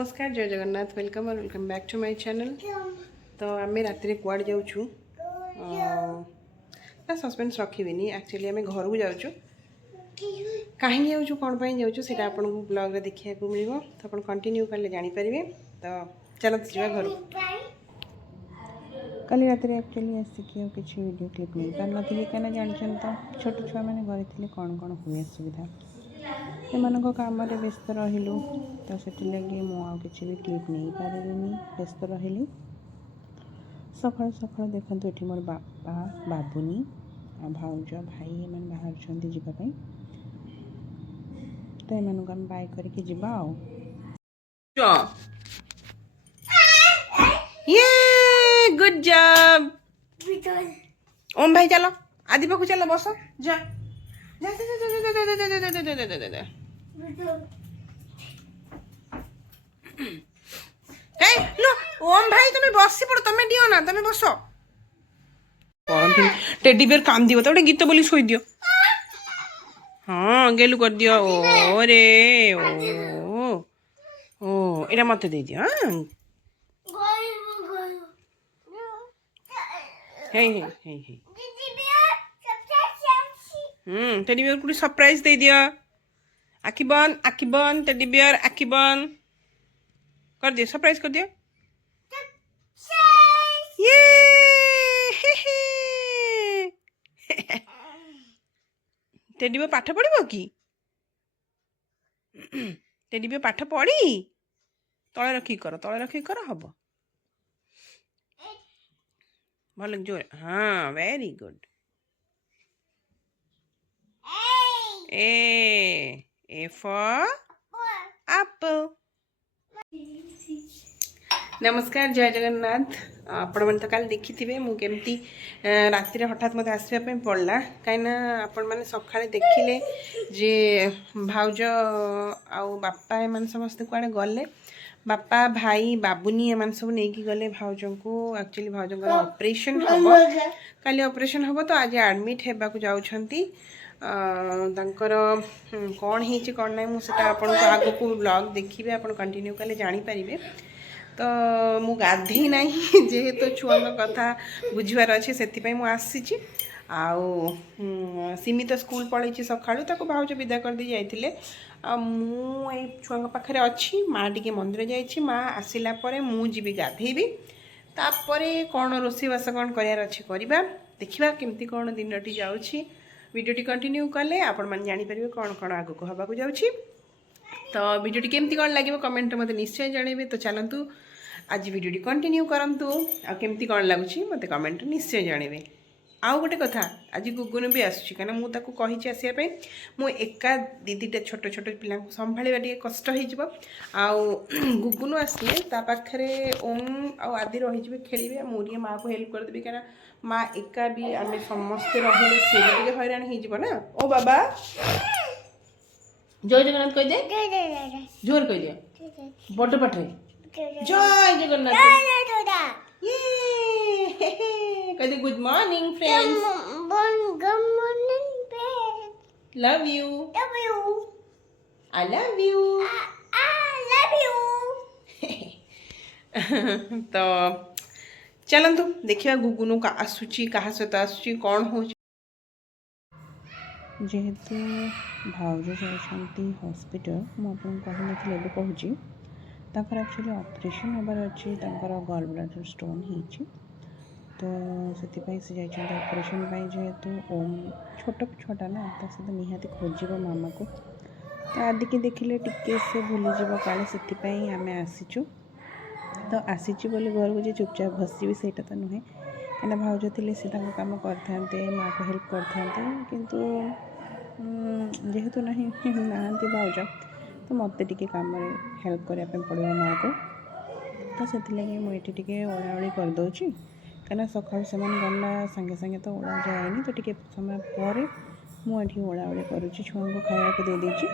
नमस्कार जय जगन्नाथ वेलकम और welcome back to my channel. तो आम रात कुआड़ जाऊँ ना सस्पेंस रखी एक्चुअली आम घर को जाऊँ कहीं जाऊँ कौन जाऊँ से आपको ब्लॉग रे देखा मिल तो आप कंटिन्यू कले जानीपारे। तो चलते जावा घर कल रात एक्चुअली आसिक किसी वीडियो क्लिप नहीं पार नी कहीं जानते तो छोट छुआ मैंने घर थे कौन कौन हुए असुविधा से कम व्यस्त रहिलु तो से लगे मुझे भी क्लिप नहीं पारिनी व्यस्त रही। सकाल सकाल देखो ये मोर बापा बाबुनी भाउज भाई एम बाहर जावाई तो एम आम बाइक करके जीवा ये गुड जॉब ओम भाई चलो आदि पाखु चलो बस जा जा जा जा जा जा जा जा जा जा जा जा लो ओम भाई तुम्हें बसी पड़ो तुम्हें दियो ना तुम्हें बस टेडी बेयर काम दियो तो गीत बोली शोई दियो। हाँ गेलु कर दियो ओ रे ओ ओ एटा मत दे दियो। हाँ हे हे हे हे टेडी बेयर को सरप्राइज दे दियो। आखी बंद टेडी बेयर आखी बंद कर दियो सरप्राइज कर दियो। ये टेडी बेयर पाठ पढ़िबो कि टेडी बेयर पाठ पढ़ी तले रखी कर हम भल जोर। हाँ very good A for Apple. नमस्कार जय जगन्नाथ आपण मैंने तो कल देखी थे मुझे राति हठात मत आसवाई पड़ला कहीं आपण मैंने सका देखिले जे भाउज आउ बापा एम समस्ते कुआड़े गले बापा भाई बाबुनी एम सब नहीं गले भाउज को एक्चुअली भाउज ऑपरेशन हम काली ऑपरेशन हम तो आज एडमिट होगा जाऊँगी तांकर कौन है कौन ना मुझे आग को ब्लॉग देखिए आप कंटिन्यू कले जानीपारे। तो मु गाधे ना जेहेतु छुआ कथा बुझार अच्छे से मुझे आउ सिमी तो स्कूल पलैची सका भाउज विदा कर दी जाइए मुई छुआ पाखे अच्छी माँ टी मंदिर जाइए माँ आसला मुझे गाधेबी तापर कौन रोषेबास कौन करार अच्छे करवा देखा केमती कौन दिन टी जाऊँगी वीडियोटी कंटिन्यू कले आपण मैंने जानीपर कौन कौन आग को हवा जाऊँगी। तो वीडियोटी केमती कौन लगे कमेंट मत निश्चय जनइबे। तो चलतु आज वीडियोटी कंटिन्यू करंतु आ केमती कौन लगुच मत कमेंट निश्चय जनइबे। आउ गोटे कथा आज गुगुन भी आसूँ कहीं मुझे कही आसवाई मुझे एका दीदीटा छोट छोट पिला संभाड़ा टे कष्ट हो गुगुन आसले पाखे ओम आदि रही खेलिए मुझे माँ को हेल्प करदेवी कहीं माँ एका भी आम समस्ते रही सी भी हैरान हो ओ बाबा जय जगन्नाथ कह दे जोर कह दे बड़ पाठे जय जगन्नाथ ये कह दे good morning friends good morning friends love you I love you तो चलतु देखिए गुगुनु का आसूची क्या सहित आसूची कौन हो जेहेतु भाउज जाती हॉस्पिटल मुझे कहनी कहूँ ताकर एक्चुअली ऑपरेशन होबार अच्छी गॉल ब्लाडर स्टोन हो तो से जाइए ऑपरेशन जेहेतु ओम छोट छुआटा ना तो निहाती खोज मामा को तो आदि की देखिले टिके से भूलीज काले से आम आसीचु तो आसीची बोली घर को चुपचाप बसबी से तो नुहे कहीं भाउज थे सी कम करते माँ को हेल्प करते किंतु जेहेतु नहीं नहांती भाउज तो मत टे कम हेल्प करने पड़ो माँ को तो से मुझे ओढ़ाओढ़ी करदे कहीं सका से गला सागे सागे तो ओढ़ा जाए तो टे समय पर मुझे ओढ़ाओढ़ी करुँची छुआ को खाया दे देती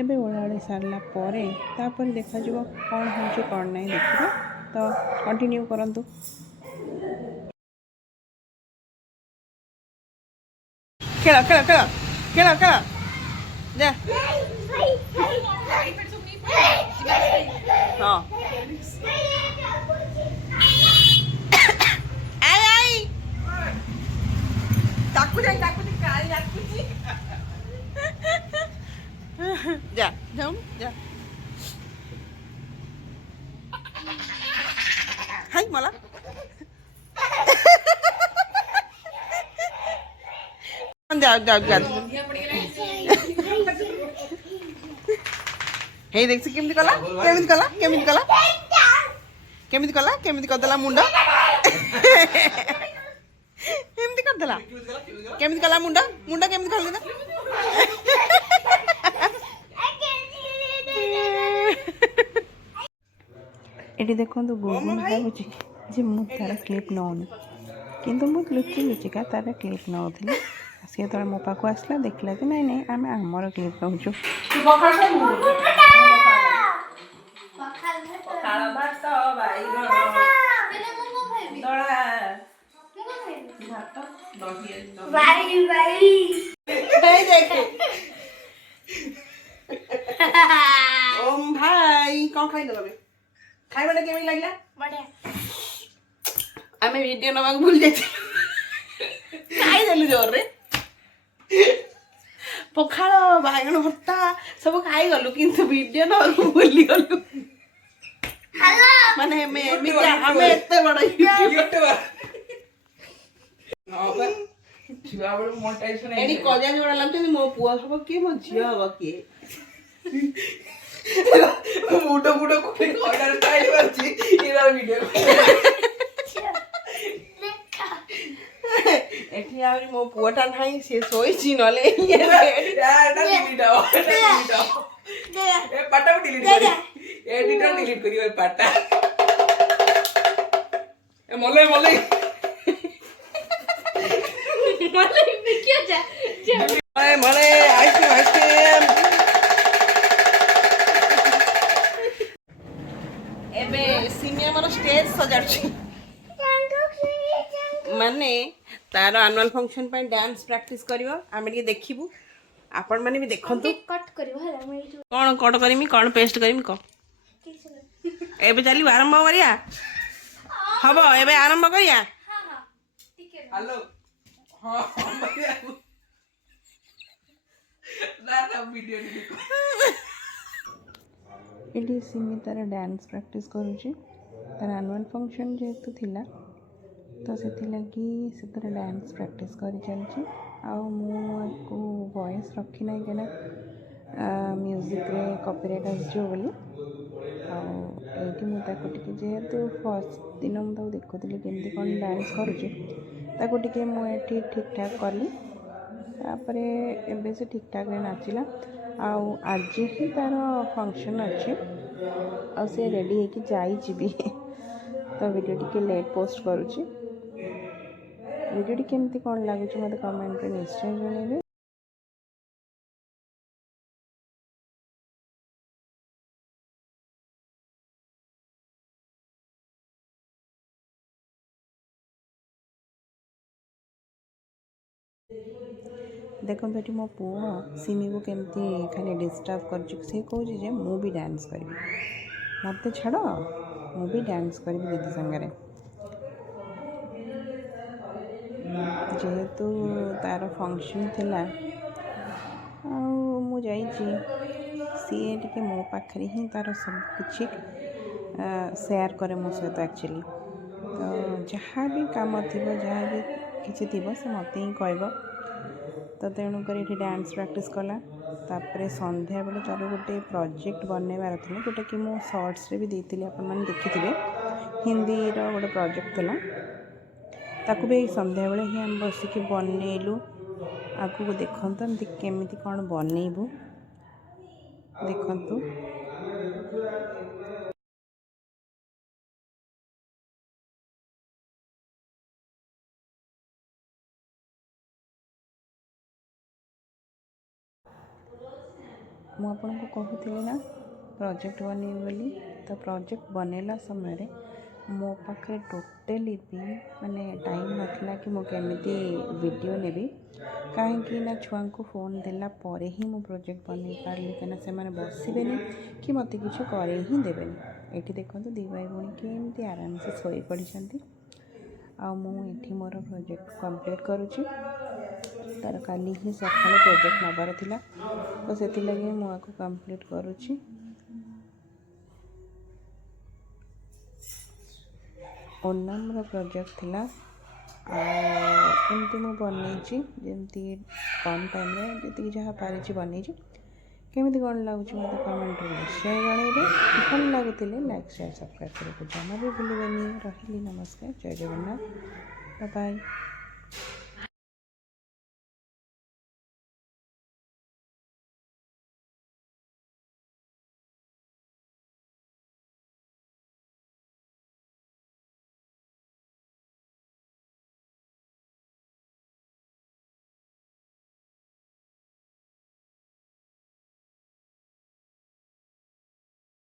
एवं ओढ़ाओढ़ी सारापर देखा कौन हो कौन ना देखा। तो कंटिन्यू करंतु खेल खेल खेल खेल खेल जा ହଁ ଆଇ ଆଇ ତାକୁ କାଳି ଡାକୁଛି ଯା ଯାଉନୁ ଯା ହାଇ ମଲା ଯାଉ ଯାଉ ଯାଉ ହେଇ ଦେଖିଛି କେମିତି କଲା କେମିତି କଲା କେମିତି କଲା କେମିତି କଲା କେମିତି କରିଦେଲା ମୁଣ୍ଡ କେମିତି କରିଦେଲା କେମିତି କଲା ମୁଣ୍ଡ ମୁଣ୍ଡ କେମିତି କରିଦେଲା ଏଠି ଦେଖନ୍ତୁ ଗୁଗୁଲ ଭାବୁଛି ଯେ ମୁଁ ତାର କ୍ଲିପ୍ ନେଉନି କିନ୍ତୁ ମୁଁ ଲୁଚି ଲୁଚିକା ତାର କ୍ଲିପ୍ ନେଉଥିଲି ସେ ଯେତେବେଳେ ମୋ ପାଖକୁ ଆସିଲା ଦେଖିଲା ଯେ ନାଇଁ ନାଇଁ ଆମେ ଆମର କ୍ଲିପ୍ ନେଉଛୁ ओम भाई कौन खाई तबे खाई बड़े केमी लागला बढ़िया आमे वीडियो नवा भूल जाई खाई देलु जोर रे पखाळ बागण भत्ता सब खाई गलु किंतु वीडियो नवा भूली गलु हेलो माने हमें एते बड़ यूट्यूबर हां पर छुआ बड़ मोनेटाइजेशन एडी कजा जोड़ा लागते मो पुआ सब के मो झिया हबा के मुटो मुटो कोई ऑर्डर टाइल करछि इरा वीडियो एठी आउरी मो पुआटा नाही से सोईची नले एटा डिलीट हो ए पाटा डिलीट करी एडिटर डिलीट करी ओय पाटा ए मले मले मले देखियो जा मले मले आइसक्रीम एबे सिमी हमर स्टेज सजाछि माने तार एनुअल फंक्शन पे डांस प्रैक्टिस करिवो आमे के देखिबू आपण माने भी देखंतु कट करिवो हला मैं कोन कट करिमी कोन पेस्ट करिमी को एबे चली आरंभ करिया हबो एबे आरंभ करिया हां हां ठीक है हेलो हां ना वीडियो एडी सिमी तार डांस प्रैक्टिस करूची तार एनुअल फंक्शन जेतु थिला तो से डांस प्रैक्टिस कर चलची को वॉइस रखी ना क्या म्यूजिक रे कॉपीराइट आसो बोली आईटी मुझे जेहेतु फर्स्ट दिन मुझे देखुली केमती कौन डांस करुचे मुझे ठीक ठाक कली तापरे एबे से ठीक ठाक नाचिला आज ही तार फंक्शन अच्छे आ से रेडी होगी जाइए भी तो वीडियो टी लेट पोस्ट करुची वीडियो केमती कौन लगुच मत कमेंट रे निश्चय जनइबे देखो ये मो पु सिमी को केमती खाली डिस्टर्ब कर कहे मु भी डांस करी मत छाड़ मु भी डांस करी दीदी संगे जेहेतु तार फंक्शन थिला मु जाइए सी टे मो पाखे ही तार सब किछि शेयर करे मो सहित एक्चुअली तो जहाँ भी काम थी जहाँ भी किसी थी से मत ही कह तो तेणुक ये डांस प्रैक्टिस कला तापर संध्या बेले तार गोटे प्रोजेक्ट बनवार था जोटा कि मो शॉर्ट्स रे भी देती आप देखी हिंदी गोटे प्रोजेक्ट था ताकू भी संध्या बेले ही आम बसिक बनइलु आगू को देखते एमती केमी कौन बनइबू देखु मुझे कहूली ना प्रोजेक्ट बनइबी बोली तो प्रोजेक्ट बनैला समय ମୋ ପାଖରେ ଟୋଟାଲି ବି ମାନେ ଟାଇମ୍ ନଥିଲା କି ମୁଁ କେମିତି ଭିଡ଼ିଓ ନେବି, କାହିଁକି ନା ଛୁଆଙ୍କୁ ଫୋନ୍ ଦେଲା ପରେ ହିଁ ମୁଁ ପ୍ରୋଜେକ୍ଟ ବନେଇ ପାରିଲି, କାହିଁକିନା ସେମାନେ ବସିବେନି କି ମୋତେ କିଛି କରେଇ ହିଁ ଦେବେନି। ଏଠି ଦେଖନ୍ତୁ ଦୁଇ ଭାଇ ଭଉଣୀ କେମିତି ଆରାମସେ ଶୋଇ ପଡ଼ିଛନ୍ତି, ଆଉ ମୁଁ ଏଠି ମୋର ପ୍ରୋଜେକ୍ଟ କମ୍ପ୍ଲିଟ୍ କରୁଛି। ତାର କାଲି ହିଁ ସକାଳେ ପ୍ରୋଜେକ୍ଟ ନେବାର ଥିଲା, ତ ସେଥିଲାଗି ମୁଁ ଆକୁ କମ୍ପ୍ଲିଟ୍ କରୁଛି। ଓନାମର ପ୍ରୋଜେକ୍ଟ ଥିଲା, ଆଉ ଏମିତି ମୁଁ ବନେଇଛି, ଯେମିତି କମ୍ ଟାଇମ୍ରେ ଯେତିକି ଯାହା ପାରିଛି ବନେଇଛି। କେମିତି କ'ଣ ଲାଗୁଛି ମୋତେ କମେଣ୍ଟରେ ନିଶ୍ଚୟ ଜଣାଇବେ। ଭଲ ଲାଗୁଥିଲେ ଲାଇକ୍ ସେୟାର ସବସ୍କ୍ରାଇବ୍ କରିବାକୁ ଜମା ବି ଭୁଲିବେନି। ରହିଲି, ନମସ୍କାର, ଜୟ ଜଗନ୍ନାଥ, ବାଏ ବାଏ।